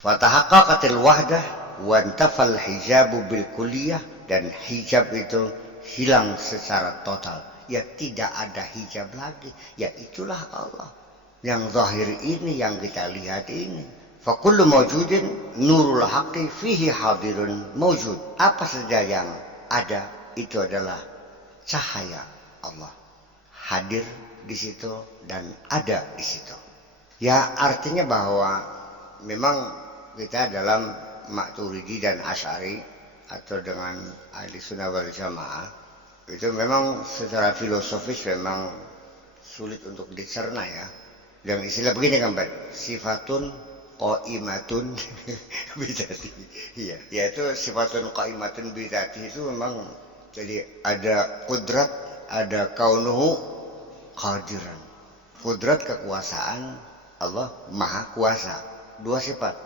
Fatahaqqaqatil wahdah wa intafal hijabu bil kulliyah, dan hijab itu hilang secara total. Ya tidak ada hijab lagi. Ya itulah Allah. Yang zahir ini yang kita lihat ini. Fa kullu mawjudin nurul haqqi fihi hadirun mawjud. Apa saja yang ada itu adalah cahaya Allah. Hadir di situ dan ada di situ. Ya artinya bahwa memang kita dalam Maturidi dan Asy'ari atau dengan ahli sunnah wal jamaah itu memang secara filosofis memang sulit untuk dicerna ya. Dan istilah begini kan Pak, sifatun qaimatun bidati. Iya, yaitu sifatun qaimatun bidati itu memang jadi ada kudrat, ada kaunuhu qadiran. Kudrat kekuasaan, Allah maha kuasa. Dua sifat.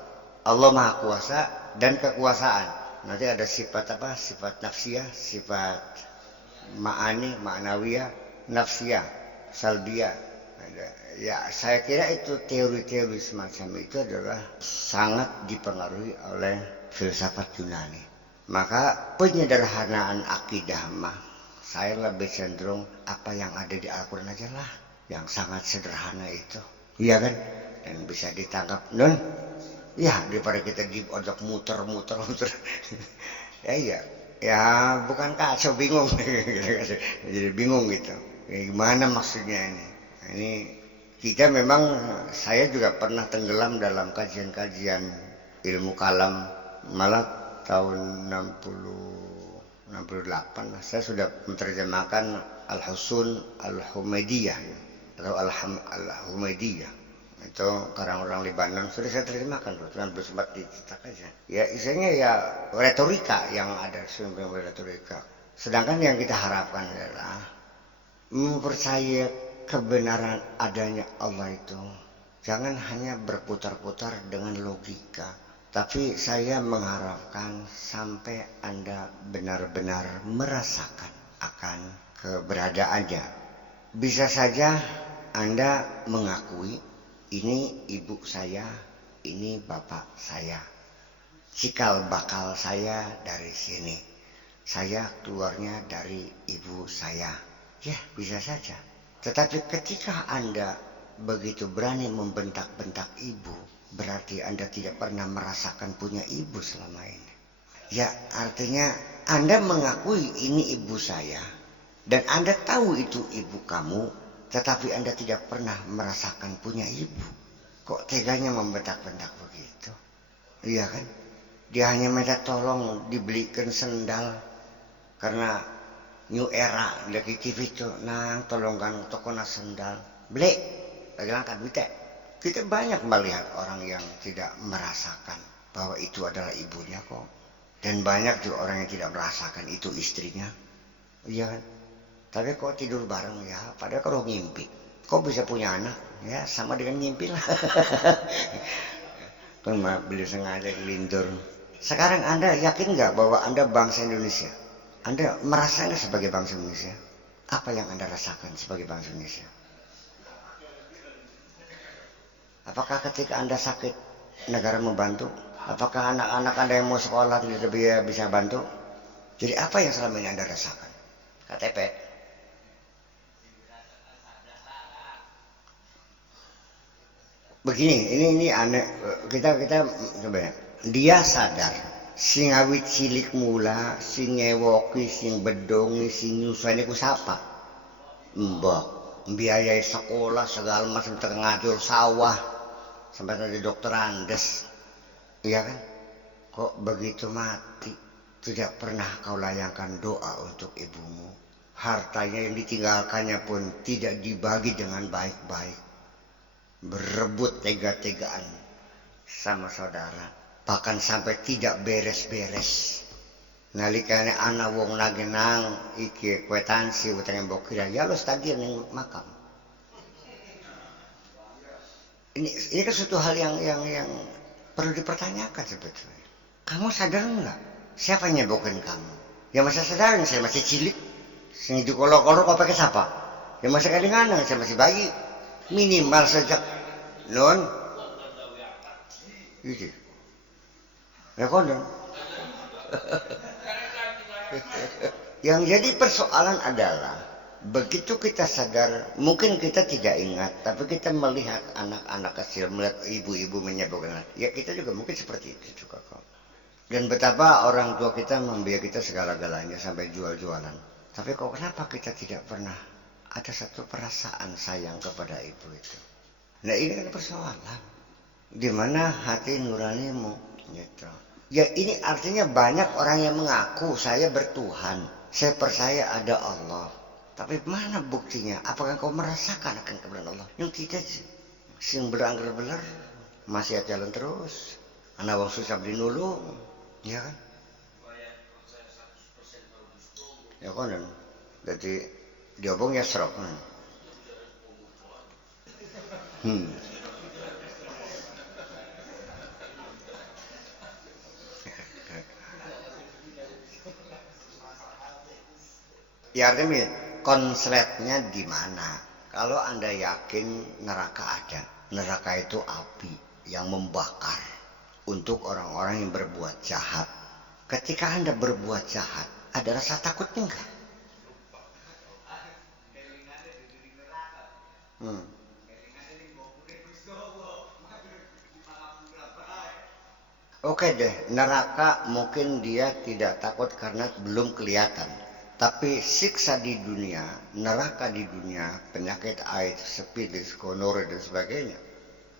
Allah maha kuasa dan kekuasaan. Nanti ada sifat apa? Sifat nafsiyah, sifat ma'ani, ma'nawiyah, nafsiyah, salbiyah. Ya, saya kira itu teori-teori semacam itu adalah sangat dipengaruhi oleh filsafat Yunani. Maka penyederhanaan akidah mah saya lebih cenderung apa yang ada di Al-Quran aja lah, yang sangat sederhana itu. Iya kan? Dan bisa ditangkap non. Ya, daripada kita diajak muter-muter. Ya iya. Ya bukan kacau, bingung. Jadi bingung gitu. Ya, gimana maksudnya ini? Ini kita memang, saya juga pernah tenggelam dalam kajian-kajian ilmu kalam. Malah tahun 68 saya sudah menerjemahkan Al-Husun Al-Humaydiyah atau Al-Humaydiyah. Itu karang orang Libanon sudah saya terjemahkan tuh, cuma belum sempat dicetak aja. Ya isinya ya retorika yang ada, sumber retorika. Sedangkan yang kita harapkan adalah mempercayai kebenaran adanya Allah itu. Jangan hanya berputar-putar dengan logika, tapi saya mengharapkan sampai Anda benar-benar merasakan akan keberadaannya. Bisa saja Anda mengakui ini ibu saya, ini bapak saya. Cikal bakal saya dari sini. Saya keluarnya dari ibu saya. Ya, bisa saja. Tetapi ketika Anda begitu berani membentak-bentak ibu, berarti Anda tidak pernah merasakan punya ibu selama ini. Ya, artinya Anda mengakui ini ibu saya, dan Anda tahu itu ibu kamu, tetapi Anda tidak pernah merasakan punya ibu. Kok teganya membentak-bentak begitu? Iya kan? Dia hanya minta tolong dibelikan sendal. Karena new era dari TV itu. Nah, tolongkan toko sendal. Beli. Lagi langkat bite. Kita banyak melihat orang yang tidak merasakan bahwa itu adalah ibunya kok. Dan banyak juga orang yang tidak merasakan itu istrinya. Iya kan? Tapi kok tidur bareng ya, padahal kalau ngimpi. Kok bisa punya anak? Ya sama dengan ngimpi lah. Kan beliau sengaja gelindur. Sekarang Anda yakin nggak bahwa Anda bangsa Indonesia? Anda merasa nggak sebagai bangsa Indonesia? Apa yang Anda rasakan sebagai bangsa Indonesia? Apakah ketika Anda sakit, negara membantu? Apakah anak-anak Anda yang mau sekolah tidak bisa bantu? Jadi apa yang selama ini Anda rasakan? KTP. Begini, ini aneh. Kita coba ya. Dia sadar, sing awit cilik mula, sing ngewoki, sing bedongi, sing nyusahnya ku sapa? Mbak, biayai sekolah segala macam, ngatur sawah, sampai nanti dokter Andes. Iya kan? Kok begitu mati, tidak pernah kau layangkan doa untuk ibumu. Hartanya yang ditinggalkannya pun tidak dibagi dengan baik-baik. Berebut tega-tegaan sama saudara, bahkan sampai tidak beres-beres. Nalikane ana wong nagenang iki kwetansi utang bokira ya lo tagih ning makam. Ini kan suatu hal yang perlu dipertanyakan sebetulnya. Kamu sadar nggak siapa yang nyebokin kamu? Ya masa sadar saya masih cilik. Sing itu kolor-kolor kau pakai siapa? Ya masa kadang-kadang saya masih bayi. Minimal sejak non gitu. Ya konon. Yang jadi persoalan adalah begitu kita sadar, mungkin kita tidak ingat, tapi kita melihat anak-anak kecil, melihat ibu-ibu menyebutkan, ya kita juga mungkin seperti itu juga kok. Dan betapa orang tua kita membiayai kita segala-galanya sampai jual-jualan. Tapi kok kenapa kita tidak pernah ada satu perasaan sayang kepada ibu itu? Nah ini kan persoalan. Di mana hati nuranimu? Gitu. Ya ini artinya banyak orang yang mengaku saya bertuhan. Saya percaya ada Allah. Tapi mana buktinya? Apakah kau merasakan akan kebenaran Allah? Yang tidak sih. Sing berangger-beler masih jalan terus. Anak wong susah dinulung. Ya kan? Ya kan. Jadi diobong ya serok. Hmm. Ya artinya konsletnya di mana? Kalau Anda yakin neraka ada, neraka itu api yang membakar untuk orang-orang yang berbuat jahat. Ketika Anda berbuat jahat, ada rasa takut enggak? Hmm. Oke deh, neraka mungkin dia tidak takut karena belum kelihatan. Tapi siksa di dunia, neraka di dunia, penyakit AIDS, sipilis, gonorrhea dan sebagainya.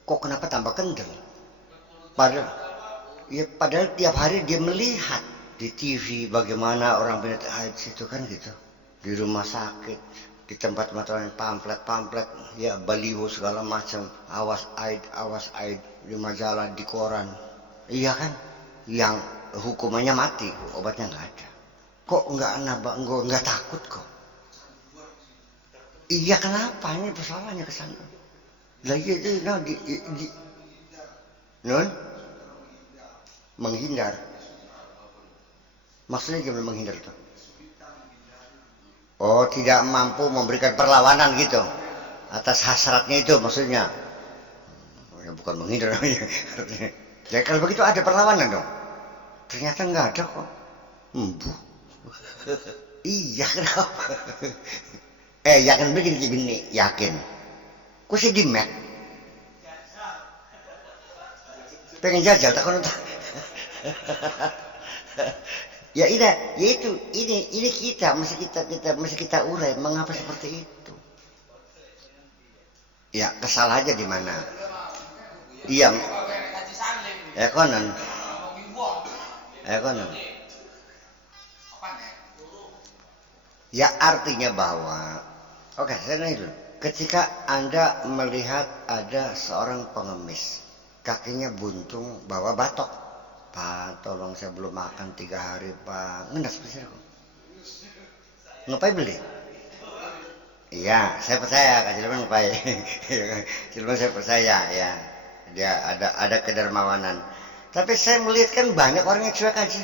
Kok kenapa tambah kendel? Padahal, ya padahal tiap hari dia melihat di TV bagaimana orang penyakit AIDS itu kan gitu. Di rumah sakit, di tempat-tempat lain pamflet-pamflet, ya baliho segala macam, awas AIDS di majalah, di koran. Iya kan? Yang hukumannya mati, obatnya nggak ada. Kok nggak takut kok? Iya kenapa? Ini persoalannya ke sana. Lah iya itu nah, non menghindar. Maksudnya gimana menghindar tuh? Oh tidak mampu memberikan perlawanan gitu atas hasratnya itu maksudnya. Oh, ya bukan menghindar namanya. Ya kalau begitu ada perlawanan dong. Ternyata nggak ada kok. Embu. Iya kenapa? Yakin begini, yakin. Kok sih di Mac? Pengen jajal tak kono. Ya ini, ya itu, ini kita, masih kita urai mengapa seperti itu. Ya kesal aja di mana? Iya, ekonon, ekonon. Ya artinya bahwa, oke saya nanya dulu. Ketika Anda melihat ada seorang pengemis, kakinya buntung, bawa batok. Pak, tolong saya belum makan 3 hari, Pak. Ngendas pesir kok. Ngapain beli? Iya, saya percaya Kak Cilman ngapain. Cilman saya percaya ya. Dia ada kedermawanan. Tapi saya melihat kan banyak orang yang cuek aja.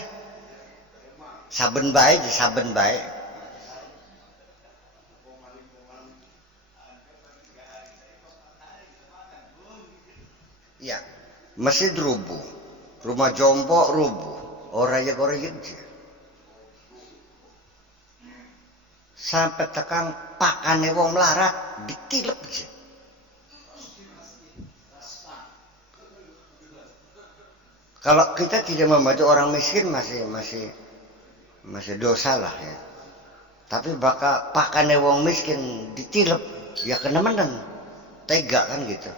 Saben baik. Ya, masjid rubuh, rumah jompo rubuh, orang aja. Sampai tekan pakane wong melarat ditilep aja. Kalau kita tidak membantu orang miskin masih dosa lah ya. Tapi bakal pakane wong miskin ditilep ya kena menen. Tega kan gitu.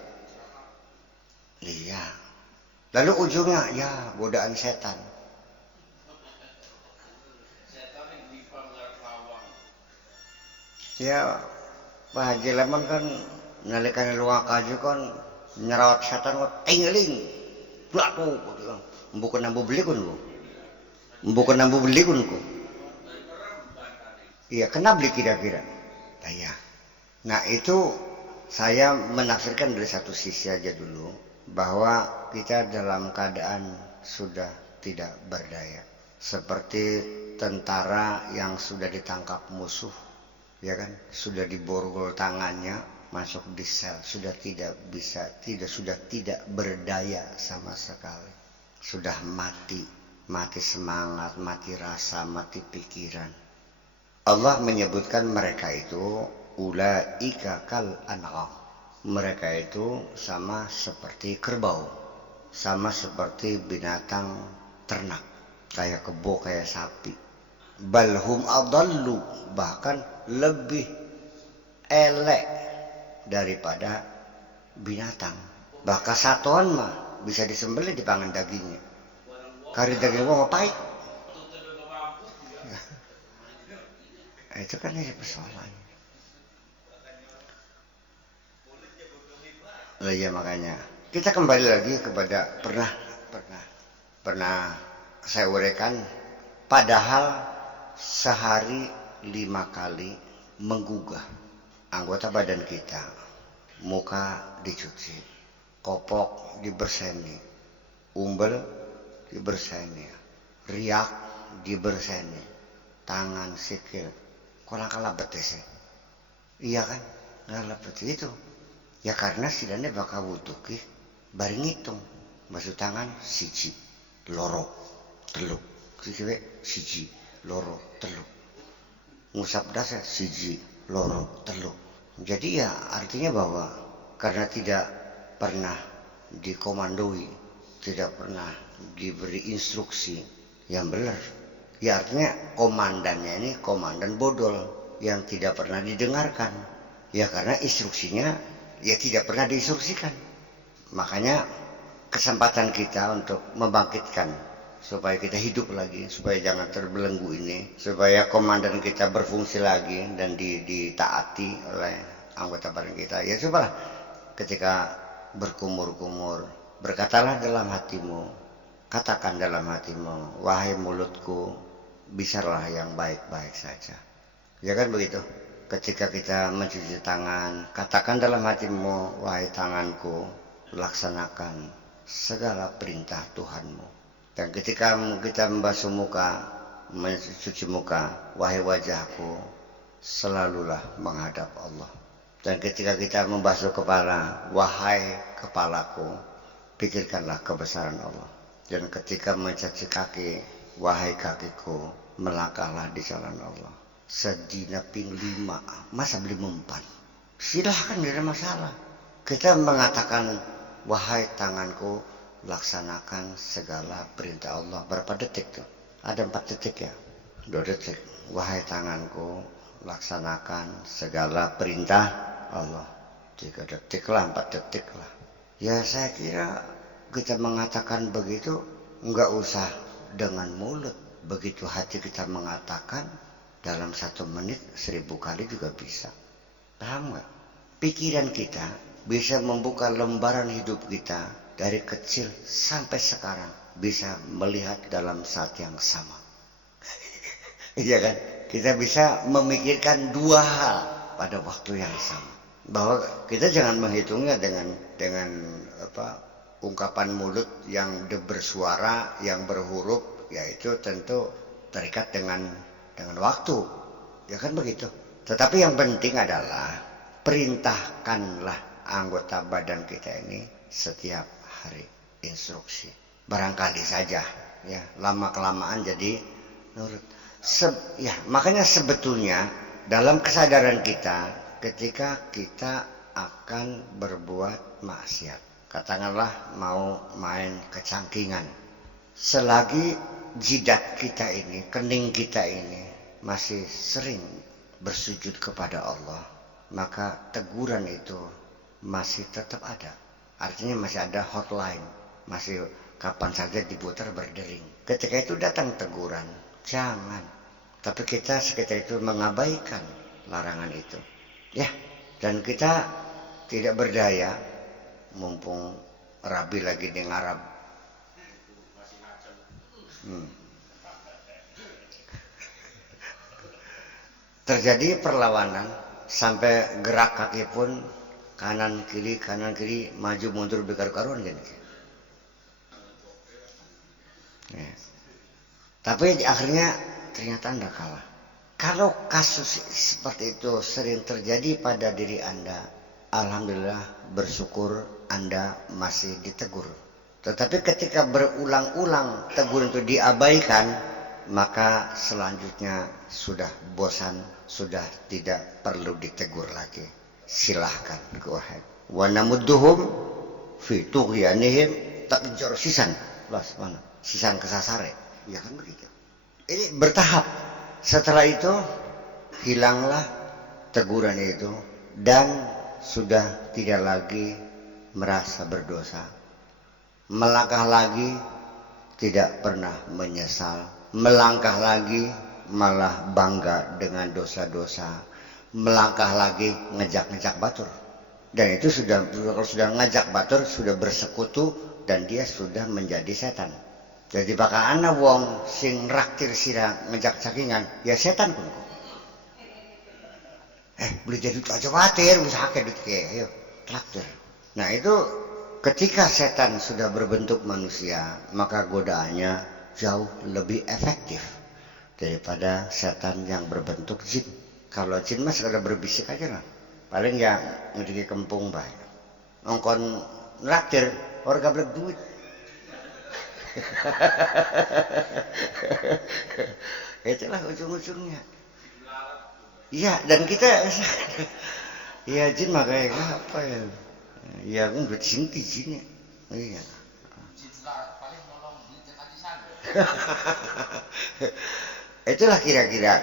Iya. Lalu ujungnya ya godaan setan. Ya Pak Haji Lemon kan nalikan luang kaju kan nyerawat setan kok tingling. Blatu gitu. Bukan nambu beli kun ku. Bukan nambu beli kun ku. Iya, kena beli kira-kira. Nah, ya. Nah itu saya menafsirkan dari satu sisi aja dulu bahwa kita dalam keadaan sudah tidak berdaya. Seperti tentara yang sudah ditangkap musuh, ya kan? Sudah diborgol tangannya, masuk di sel, sudah tidak bisa, sudah tidak berdaya sama sekali. sudah mati, mati semangat, mati rasa, mati pikiran. Allah menyebutkan mereka itu ulaika kal an'am. Mereka itu sama seperti kerbau, sama seperti binatang ternak, kayak kebo, kayak sapi. Balhum adallu, bahkan lebih elek daripada binatang. Bahkan satuan mah bisa disembelih dipangan dagingnya. Kari daging gua pahit. Itu kan jadi persoalannya. Lah ya makanya kita kembali lagi kepada pernah saya uraikan, padahal sehari 5 kali menggugah anggota badan kita, muka dicuci, kopok diberseni, umbel diberseni, riak diberseni, tangan, sikil, kurang kalah betes. Iya kan, kalah betes itu. Ya karena sidane bakal butuh ki bari ngitung. Basuh tangan siji, loro, teluk. Siji, loro, teluk. Ngusap dasar siji, loro, teluk. Jadi ya artinya bahwa karena tidak pernah dikomandoi, tidak pernah diberi instruksi yang benar. Ya artinya komandannya ini komandan bodol yang tidak pernah didengarkan. Ya karena instruksinya ya tidak pernah diinstruksikan. Makanya kesempatan kita untuk membangkitkan supaya kita hidup lagi, supaya jangan terbelenggu ini, supaya komandan kita berfungsi lagi dan ditaati oleh anggota badan kita. Ya cobalah ketika berkumur-kumur, berkatalah dalam hatimu, katakan dalam hatimu, wahai mulutku, bicaralah yang baik-baik saja. Ya kan begitu? Ketika kita mencuci tangan, katakan dalam hatimu, wahai tanganku, laksanakan segala perintah Tuhanmu. Dan ketika kita membasuh muka, mencuci muka, wahai wajahku, selalulah menghadap Allah. Dan ketika kita membasuh kepala, wahai kepalaku, pikirkanlah kebesaran Allah. Dan ketika mencaci kaki, wahai kakiku, melangkahlah di jalan Allah. Sedina ping 5, masa beli mempan? Silahkan, tidak ada masalah. Kita mengatakan, wahai tanganku, laksanakan segala perintah Allah. Berapa detik tuh? Ada 4 detik ya? 2 detik. Wahai tanganku, laksanakan segala perintah Allah. 3 detik lah, 4 detik lah. Ya saya kira kita mengatakan begitu, enggak usah dengan mulut. Begitu hati kita mengatakan, dalam 1 menit 1000 kali juga bisa. Paham gak? Pikiran kita bisa membuka lembaran hidup kita dari kecil sampai sekarang. Bisa melihat dalam saat yang sama. Iya kan? Kita bisa memikirkan 2 hal pada waktu yang sama. Bahwa kita jangan menghitungnya dengan ungkapan mulut yang bersuara, yang berhuruf, yaitu tentu terikat dengan waktu, ya kan begitu. Tetapi yang penting adalah perintahkanlah anggota badan kita ini setiap hari instruksi. Barangkali saja, ya lama kelamaan jadi nurut. Ya makanya sebetulnya dalam kesadaran kita, ketika kita akan berbuat maksiat, katakanlah mau main kecangkingan, selagi jidat kita ini, kening kita ini masih sering bersujud kepada Allah, maka teguran itu masih tetap ada. Artinya masih ada hotline, masih kapan saja diputar berdering. Ketika itu datang teguran, jangan. Tapi kita sekitar itu mengabaikan larangan itu. Ya, dan kita tidak berdaya, mumpung Rabi lagi di ngarab. Terjadi perlawanan sampai gerak kaki pun kanan kiri maju mundur berkaru-karuan gitu. Ya. Tapi akhirnya ternyata Anda kalah. Kalau kasus seperti itu sering terjadi pada diri Anda, alhamdulillah bersyukur Anda masih ditegur. Tetapi ketika berulang-ulang teguran itu diabaikan, maka selanjutnya sudah bosan, sudah tidak perlu ditegur lagi. Silahkan, go ahead. Wa namudduhum fi tughyanihim takjur sisan. Las mana? Sisan kesasare. Ya kan begitu. Ini bertahap. Setelah itu hilanglah teguran itu dan sudah tidak lagi merasa berdosa. Melangkah lagi tidak pernah menyesal, melangkah lagi malah bangga dengan dosa-dosa, melangkah lagi ngejak-ngejak batur, dan itu kalau sudah ngajak batur sudah bersekutu dan dia sudah menjadi setan. Jadi baka ana wong sing raktir sira ngejak cakingan ya setan pun. Beli jadi aja khawatir bisa akeh duit ayo traktir. Nah itu ketika setan sudah berbentuk manusia, maka godaannya jauh lebih efektif daripada setan yang berbentuk jin. Kalau jin mah sekadar berbisik aja lah. Paling ya ngediki kempung bae. Ngongkon traktir orang gablek duit. Itulah ujung-ujungnya. Iya, dan kita ya jin makanya apa ya? Ya kan udah cinti jinnya. Iya. Itulah kira-kira.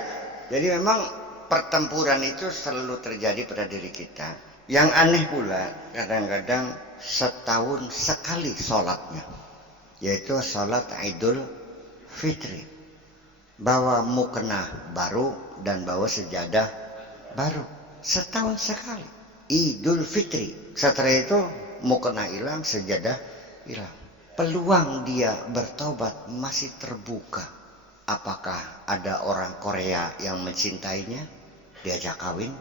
Jadi memang pertempuran itu selalu terjadi pada diri kita. Yang aneh pula kadang-kadang setahun sekali sholatnya, yaitu sholat Idul Fitri. Bawa mukena baru dan bawa sejadah baru. Setahun sekali. Idul Fitri. Setelah itu mukena hilang, sejadah hilang. Peluang dia bertobat masih terbuka. Apakah ada orang Korea yang mencintainya, diajak kawin,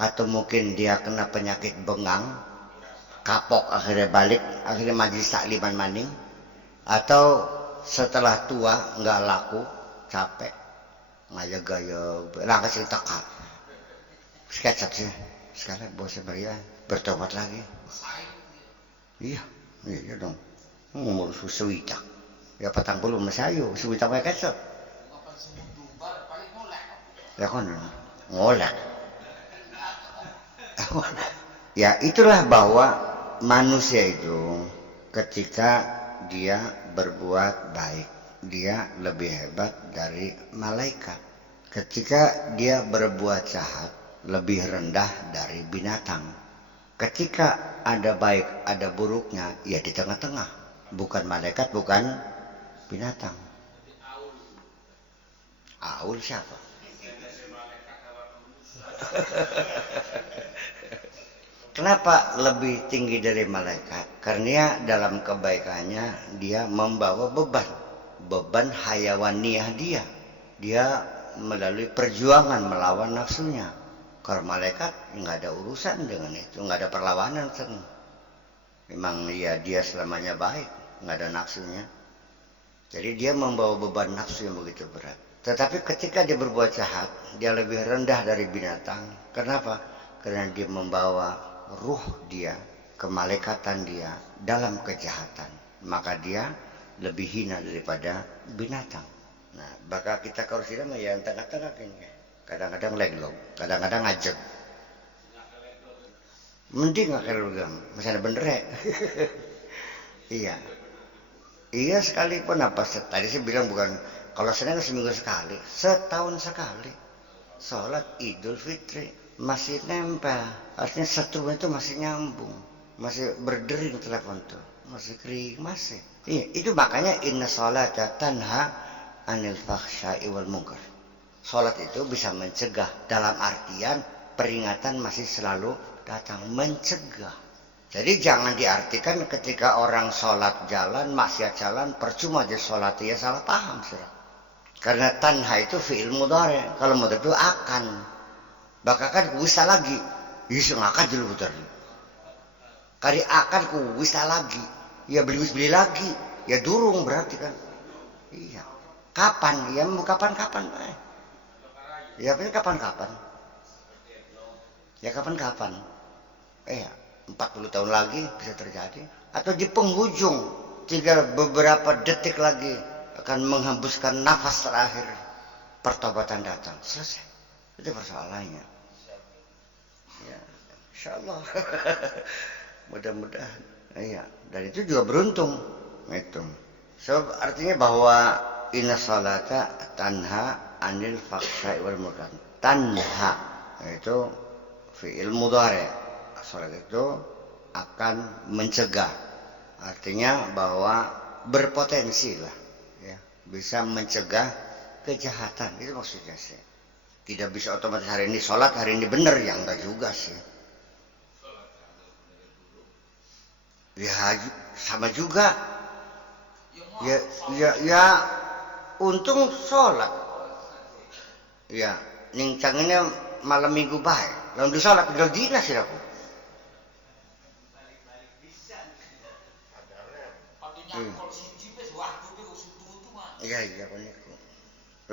atau mungkin dia kena penyakit bengang, kapok akhirnya balik, akhirnya majlis takliman maning, atau setelah tua nggak laku, capek, ngaya-gaya, langkah cerita kak, sketch sih, sekarang bosnya Maria bertobat lagi. Iya dong, ngomong suwitak, ya petang belum masayo, suwitak kayak kecap. Ya kan, ngolek. Ya itulah bahwa manusia itu ketika dia berbuat baik, dia lebih hebat dari malaikat. Ketika dia berbuat jahat, lebih rendah dari binatang. Ketika ada baik, ada buruknya, ya di tengah-tengah. Bukan malaikat, bukan binatang. Aul siapa? Kenapa lebih tinggi dari malaikat? Karena dalam kebaikannya dia membawa beban hayawaniyah dia. Dia melalui perjuangan melawan nafsunya. Kalau malaikat nggak ada urusan dengan itu, nggak ada perlawanan. Memang ya dia selamanya baik, nggak ada nafsunya. Jadi dia membawa beban nafsu yang begitu berat. Tetapi ketika dia berbuat jahat, dia lebih rendah dari binatang. Kenapa? Karena dia membawa ruh dia, kemalaikatan dia dalam kejahatan. Maka dia lebih hina daripada binatang. Nah, bakal kita kalau sila yang tengah-tengah kayaknya. Kadang-kadang leglong, kadang-kadang ngajak. Mending nggak leglong, misalnya bener ya. Iya. Iya sekalipun apa? Tadi saya bilang bukan kalau Senin seminggu sekali, setahun sekali. Sholat Idul Fitri masih nempel, artinya setrum itu masih nyambung, masih berdering telepon tuh, masih kering, masih. Iya, itu makanya inna sholata tanha anil fakhsya'i wal munkar. Sholat itu bisa mencegah, dalam artian peringatan masih selalu datang, mencegah. Jadi jangan diartikan ketika orang sholat jalan, maksiat jalan, percuma aja sholat, ya salah paham sirah. Karena tanha itu fi'il mudhari', kalau mudhari' itu akan. Bakal kan kuwista lagi, isu akan dulu betul. Kali akan kuwista lagi, ya beli lagi, ya durung berarti kan. Iya. Kapan? Ya mau kapan-kapan, Pak. Ya kapan-kapan. Ya kapan-kapan. 40 tahun lagi bisa terjadi, atau di penghujung tinggal beberapa detik lagi akan menghembuskan nafas terakhir, pertobatan datang, selesai. Itu persoalannya. Ya, insyaallah. Mudah-mudahan. Iya, dan itu juga beruntung. Itu. So, artinya bahwa inna salata tanha anil fahsya'i wal munkar. Tanha itu fi'il mudhari. Salat itu akan mencegah. Artinya bahwa berpotensi lah, ya, bisa mencegah kejahatan. Itu maksudnya sih. Tidak bisa otomatis hari ini sholat, hari ini benar, ya enggak juga sih. Ya sama juga. Ya, untung sholat. Ya, nincangnya malam minggu baik. Lalu di sholat udah dinas sih aku. Iya peniku.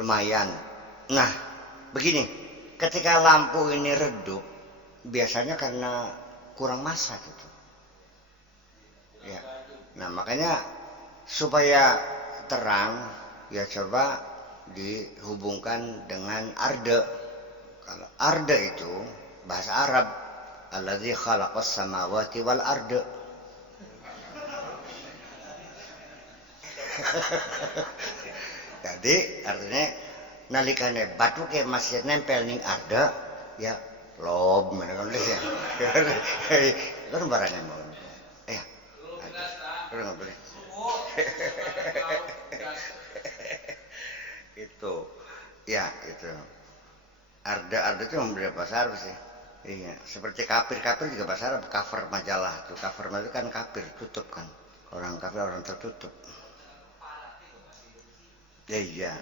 Lumayan. Nah, begini, ketika lampu ini redup, biasanya karena kurang massa gitu. Ya. Nah, makanya supaya terang, ya coba dihubungkan dengan arde. Kalau arde itu bahasa Arab, alladzi khalaqas samawati wal arde. Jadi artinya nalikane batu kayak masih nempel ning arde, ya lob mana kan ya. Kan barangnya mau. Ya. Ada nggak boleh. Itu ya itu arda itu memberi bahasa Arab sih. Iya, seperti kafir juga bahasa Arab, cover majalah tuh, cover majalah kan kafir, tutup kan, orang kafir orang tertutup. Ya iya,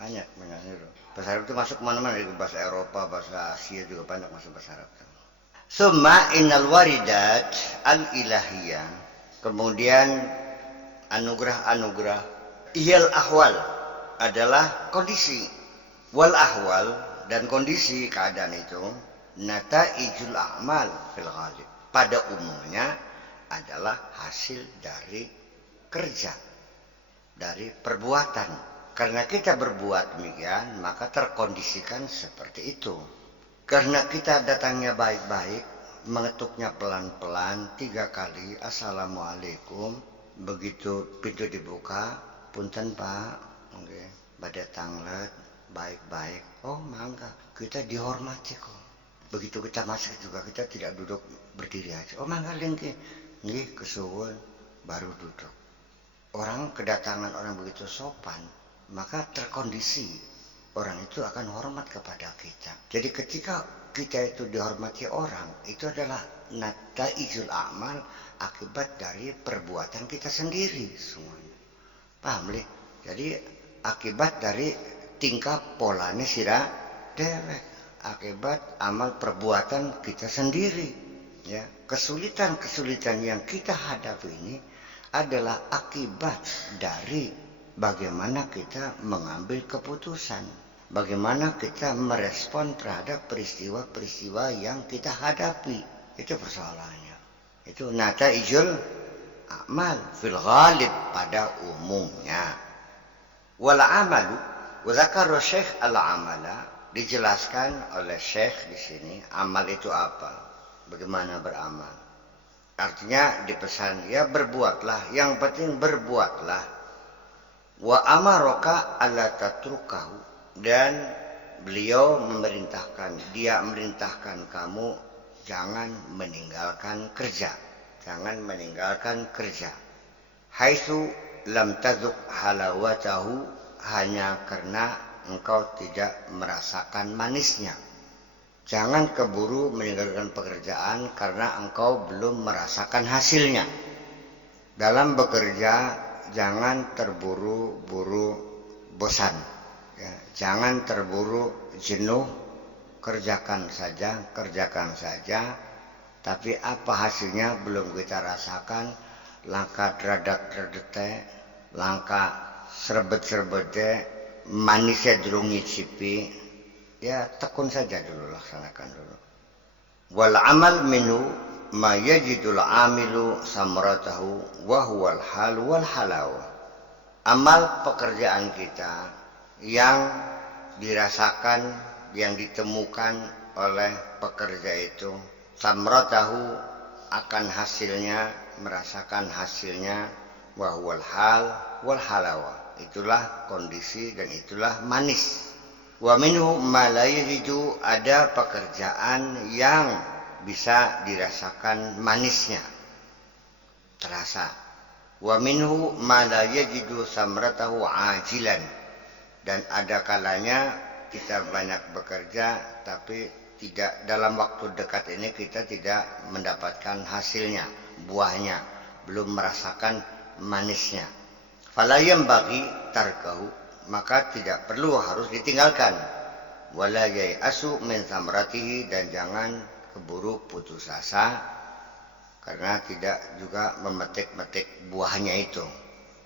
banyak itu. Bahasa Arab itu masuk mana-mana, bahasa Eropa, bahasa Asia juga banyak masuk bahasa Arab. Summa innal waridat al ilahiyah, kemudian anugerah ihal ahwal adalah kondisi, wal ahwal dan kondisi keadaan itu nataijul a'mal fil ghalib, pada umumnya adalah hasil dari kerja, dari perbuatan. Karena kita berbuat demikian, maka terkondisikan seperti itu. Karena kita datangnya baik-baik, mengetuknya pelan-pelan 3 kali, assalamualaikum, begitu pintu dibuka, punten pak, okay, badai tanglet, baik-baik, oh mangga, kita dihormati kok. Begitu kita masuk juga kita tidak duduk berdiri aja, oh mangga lingki, nih kesuwun, baru duduk. Orang kedatangan orang begitu sopan, maka terkondisi orang itu akan hormat kepada kita. Jadi ketika kita itu dihormati orang, itu adalah nataijul amal, akibat dari perbuatan kita sendiri semuanya. Paham li? Jadi akibat dari tingkah polanya sira dewek, akibat amal perbuatan kita sendiri. Ya, kesulitan yang kita hadapi ini adalah akibat dari bagaimana kita mengambil keputusan, bagaimana kita merespon terhadap peristiwa-peristiwa yang kita hadapi. Itu persoalannya. Itu nataijul amal fil ghalib, pada umumnya. Wal amalu wa dzakara Syekh al-amala, dijelaskan oleh Syekh di sini amal itu apa? Bagaimana beramal? Artinya dipesan, ya berbuatlah, yang penting berbuatlah. Wa amaraka alla tatrukahu, dan beliau dia merintahkan kamu jangan meninggalkan kerja. Jangan meninggalkan kerja. Haitsu lam tadzuq halawatahu, hanya karena engkau tidak merasakan manisnya. Jangan keburu meninggalkan pekerjaan karena engkau belum merasakan hasilnya. Dalam bekerja jangan terburu-buru bosan. Ya, jangan terburu jenuh, kerjakan saja. Tapi apa hasilnya belum kita rasakan. Langkah deradak-dredete, langkah serbet-serbete, manisnya durung ngicipi. Ya tekun saja dulu, laksanakan dulu. Wal amal minhu, ma yajidul amilu samratahu wa huwal hal wal halawa. Amal pekerjaan kita yang dirasakan, yang ditemukan oleh pekerja itu, samratahu akan hasilnya, merasakan hasilnya, wa huwal hal wal halawa. Itulah kondisi dan itulah manis. Wa minhu ma la yajidu, ada pekerjaan yang bisa dirasakan manisnya, terasa. Wa minhu ma la yajidu samratahu ajilan, dan ada kalanya kita banyak bekerja tapi tidak, dalam waktu dekat ini kita tidak mendapatkan hasilnya, buahnya, belum merasakan manisnya. Fala yanbaghi tarkahu, maka tidak perlu, harus ditinggalkan. Wala yai'asu min samratihi, dan jangan keburu putus asa karena tidak juga memetik-metik buahnya itu.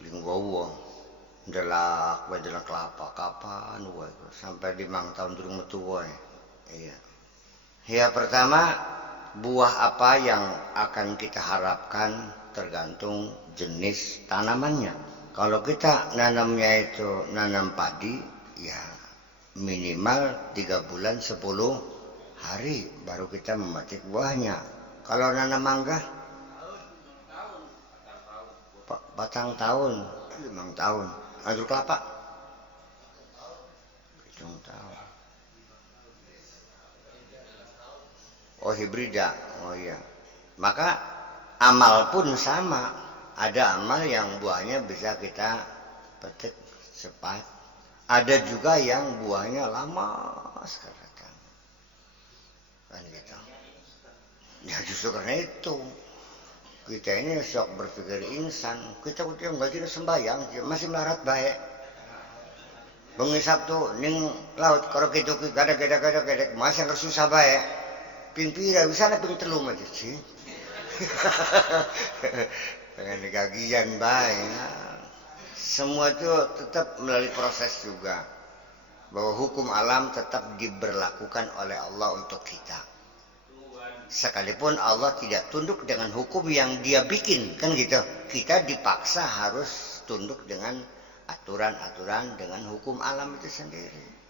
Linggowo delak delak kelapa kapan sampai 5 tahun durung metu wae. Iya. Ya, pertama, buah apa yang akan kita harapkan tergantung jenis tanamannya. Kalau kita nanamnya itu nanam padi, ya minimal 3 bulan 10 hari baru kita memetik buahnya. Kalau nanam mangga, batang tahun, 5 tahun. Anggur kelapa, 7 tahun. Oh, hibrida. Oh iya. Maka amal pun sama. Ada amal yang buahnya bisa kita petik cepat. Ada juga yang buahnya lama sekali datang. Kan gitu. Ya justru karena itu kita ini sok berpikir insan. Kita udah nggak jadi sembayang, masih melarat baik. Bengi Sabtu ning laut kalau gitu gada masih yang susah baik. Pingpira bisa na ping telum aja sih. Pengen gagian baik. Semua itu tetap melalui proses juga. Bahwa hukum alam tetap diberlakukan oleh Allah untuk kita. Sekalipun Allah tidak tunduk dengan hukum yang dia bikin, kan gitu. Kita dipaksa harus tunduk dengan aturan-aturan, dengan hukum alam itu sendiri.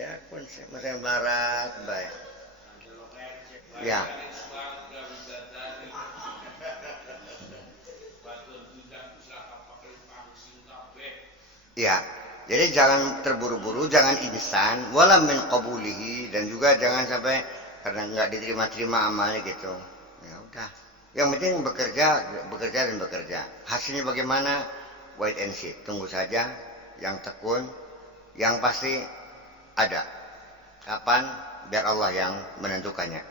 Ya pun masih barat baik. Ya. Ya, jadi jangan terburu-buru, jangan instan, wala min qabulihi, dan juga jangan sampai karena nggak diterima-terima amalnya gitu. Ya udah. Yang penting bekerja dan bekerja. Hasilnya bagaimana? Wait and see. Tunggu saja. Yang tekun, yang pasti ada. Kapan? Biar Allah yang menentukannya.